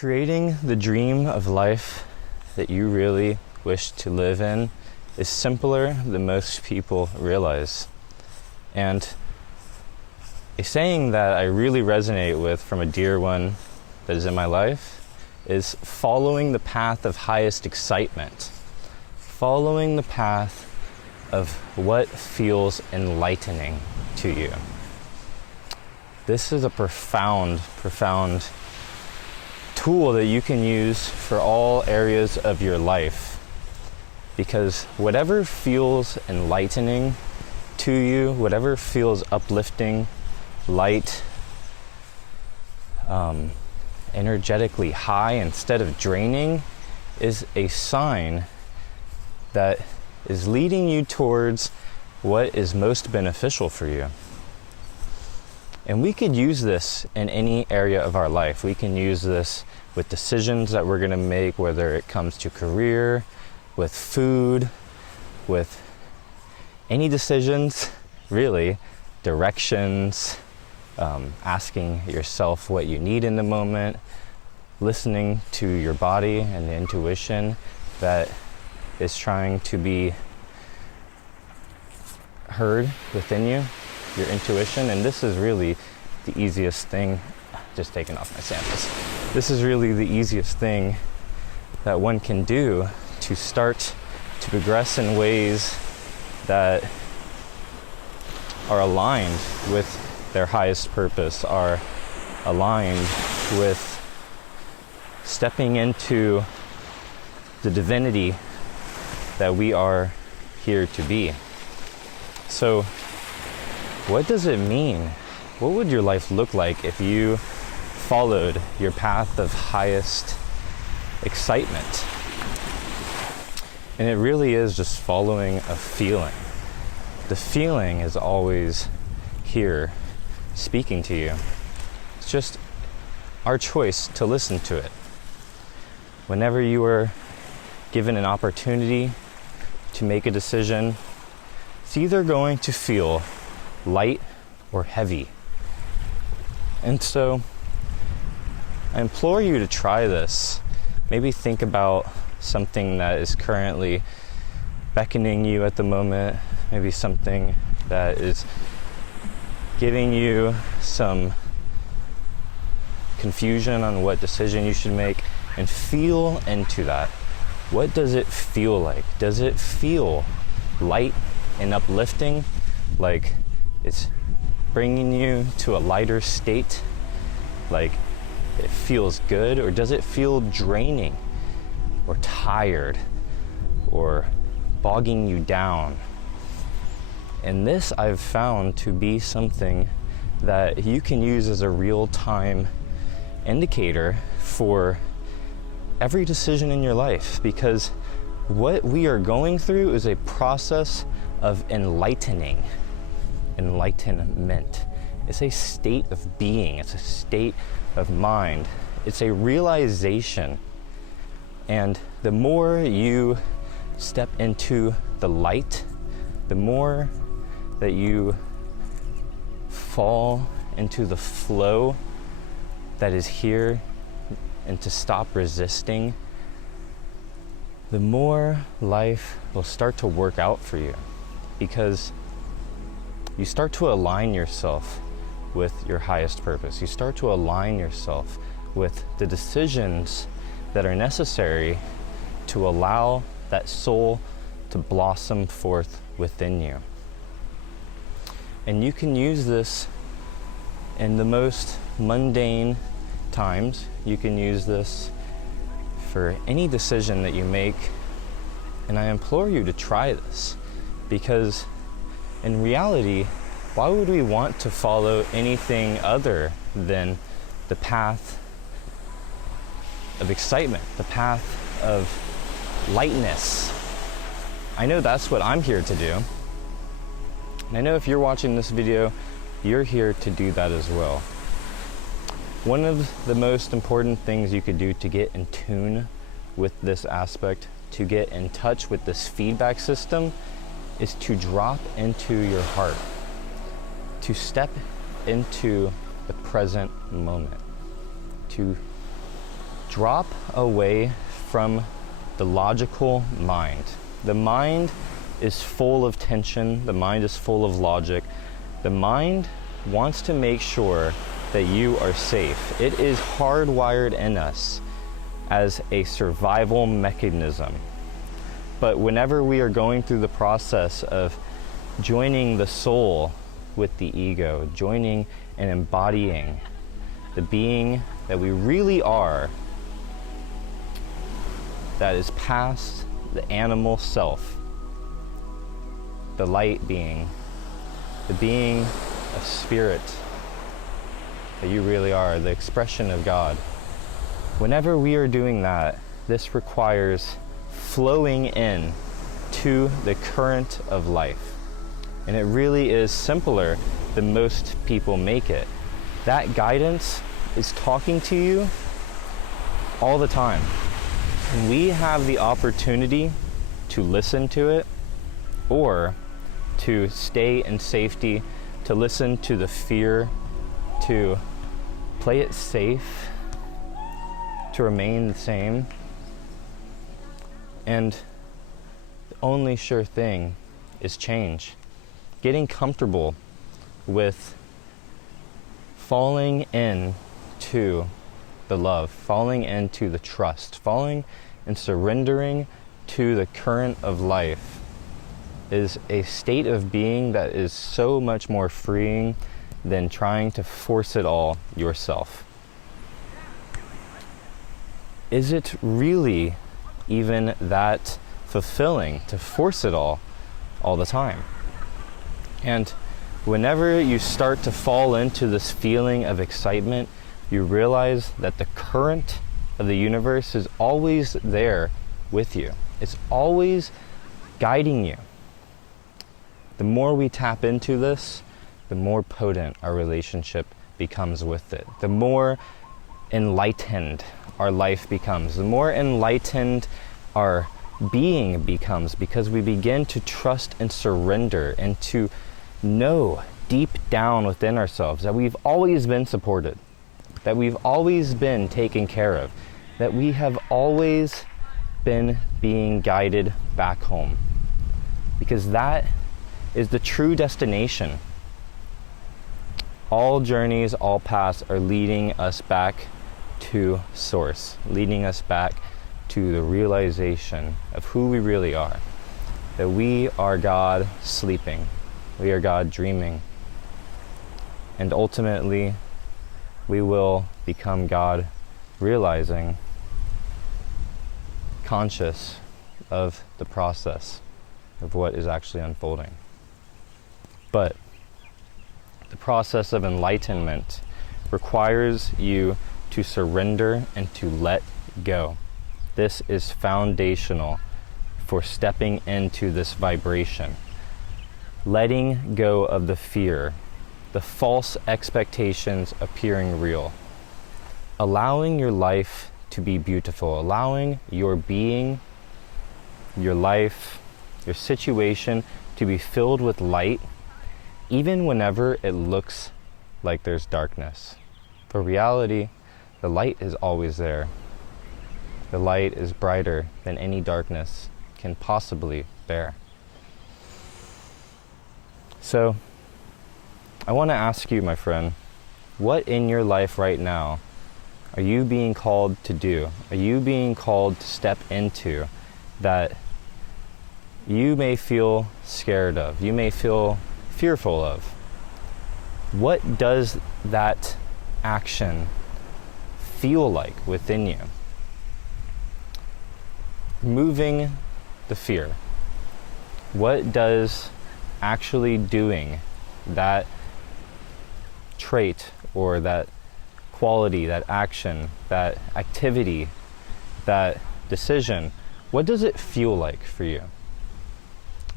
Creating the dream of life that you really wish to live in is simpler than most people realize. And a saying that I really resonate with from a dear one that is in my life is following the path of highest excitement. Following the path of what feels enlightening to you. This is a profound tool that you can use for all areas of your life, because whatever feels enlightening to you, whatever feels uplifting, light, energetically high instead of draining, is a sign that is leading you towards what is most beneficial for you. And we could use this in any area of our life. We can use this with decisions that we're going to make, whether it comes to career, with food, with any decisions, really, directions, asking yourself what you need in the moment, listening to your body and the intuition that is trying to be heard within you, your intuition. And this is really the easiest thing, just taking off my sandals. This is really the easiest thing that one can do to start to progress in ways that are aligned with their highest purpose, are aligned with stepping into the divinity that we are here to be. So, what does it mean? What would your life look like if you followed your path of highest excitement? And it really is just following a feeling. The feeling is always here speaking to you. It's just our choice to listen to it. Whenever you are given an opportunity to make a decision, it's either going to feel light or heavy. And so I implore you to try this. Maybe think about something that is currently beckoning you at the moment, maybe something that is giving you some confusion on what decision you should make, and feel into that. What does it feel like? Does it feel light and uplifting, like it's bringing you to a lighter state, like it feels good? Or does it feel draining or tired or bogging you down? And this I've found to be something that you can use as a real-time indicator for every decision in your life, because what we are going through is a process of enlightening. Enlightenment. It's a state of being. It's a state of mind. It's a realization. And the more you step into the light, the more that you fall into the flow that is here, and to stop resisting, the more life will start to work out for you, because you start to align yourself with your highest purpose. You start to align yourself with the decisions that are necessary to allow that soul to blossom forth within you. And you can use this in the most mundane times. You can use this for any decision that you make. And I implore you to try this, because in reality, why would we want to follow anything other than the path of excitement, the path of lightness? I know that's what I'm here to do. And I know if you're watching this video, you're here to do that as well. One of the most important things you could do to get in tune with this aspect, to get in touch with this feedback system, is to drop into your heart, to step into the present moment, to drop away from the logical mind. The mind is full of tension, the mind is full of logic. The mind wants to make sure that you are safe. It is hardwired in us as a survival mechanism. But whenever we are going through the process of joining the soul with the ego, joining and embodying the being that we really are, that is past the animal self, the light being, the being of spirit that you really are, the expression of God. Whenever we are doing that, this requires flowing in to the current of life. And it really is simpler than most people make it. That guidance is talking to you all the time. And we have the opportunity to listen to it, or to stay in safety, to listen to the fear, to play it safe, to remain the same. And the only sure thing is change. Getting comfortable with falling into the love, falling into the trust, falling and surrendering to the current of life is a state of being that is so much more freeing than trying to force it all yourself. Is it really even that fulfilling to force it all the time? And whenever you start to fall into this feeling of excitement, you realize that the current of the universe is always there with you. It's always guiding you. The more we tap into this, the more potent our relationship becomes with it. The more enlightened our life becomes. The more enlightened our being becomes, because we begin to trust and surrender and to know deep down within ourselves that we've always been supported, that we've always been taken care of, that we have always been being guided back home. Because that is the true destination. All journeys, all paths are leading us back to source, leading us back to the realization of who we really are. That we are God sleeping. We are God dreaming. And ultimately, we will become God realizing, conscious of the process of what is actually unfolding. But the process of enlightenment requires you to surrender and to let go. This is foundational for stepping into this vibration. Letting go of the fear, the false expectations appearing real. Allowing your life to be beautiful, allowing your being, your life, your situation to be filled with light, even whenever it looks like there's darkness. For reality, the light is always there. The light is brighter than any darkness can possibly bear. So, I want to ask you, my friend, what in your life right now are you being called to do? Are you being called to step into that you may feel scared of, you may feel fearful of? What does that action feel like within you? Moving the fear. What does actually doing that trait or that quality, that action, that activity, that decision, what does it feel like for you?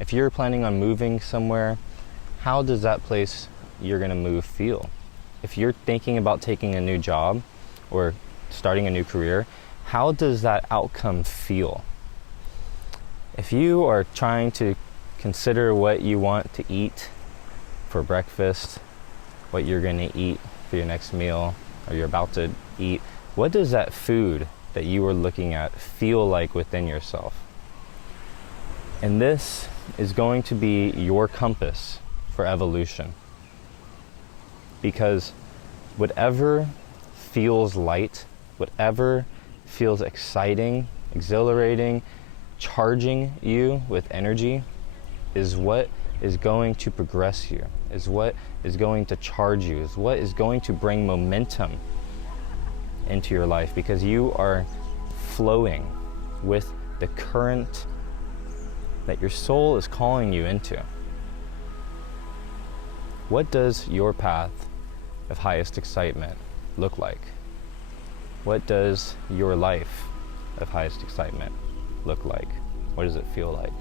If you're planning on moving somewhere, how does that place you're going to move feel? If you're thinking about taking a new job or starting a new career, how does that outcome feel? If you are trying to consider what you want to eat for breakfast, what you're going to eat for your next meal, or you're about to eat, what does that food that you are looking at feel like within yourself? And this is going to be your compass for evolution. Because whatever feels light, whatever feels exciting, exhilarating, charging you with energy is what is going to progress you, is what is going to charge you, is what is going to bring momentum into your life, because you are flowing with the current that your soul is calling you into. What does your path of highest excitement look like? What does your life of highest excitement look like? What does it feel like?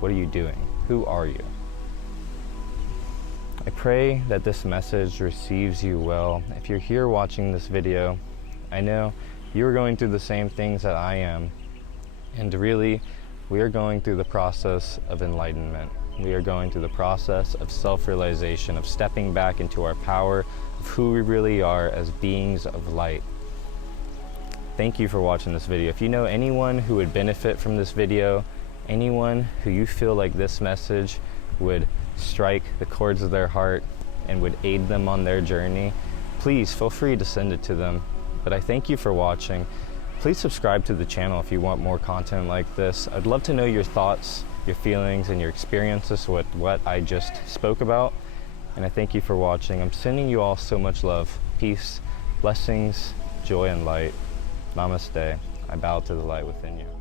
What are you doing? Who are you? I pray that this message receives you well. If you're here watching this video, I know you're going through the same things that I am. And really, we are going through the process of enlightenment. We are going through the process of self-realization, of stepping back into our power of who we really are as beings of light. Thank you for watching this video. If you know anyone who would benefit from this video, anyone who you feel like this message would strike the chords of their heart and would aid them on their journey, please feel free to send it to them. But I thank you for watching. Please subscribe to the channel if you want more content like this. I'd love to know your thoughts, your feelings, and your experiences with what I just spoke about. And I thank you for watching. I'm sending you all so much love, peace, blessings, joy, and light. Namaste. I bow to the light within you.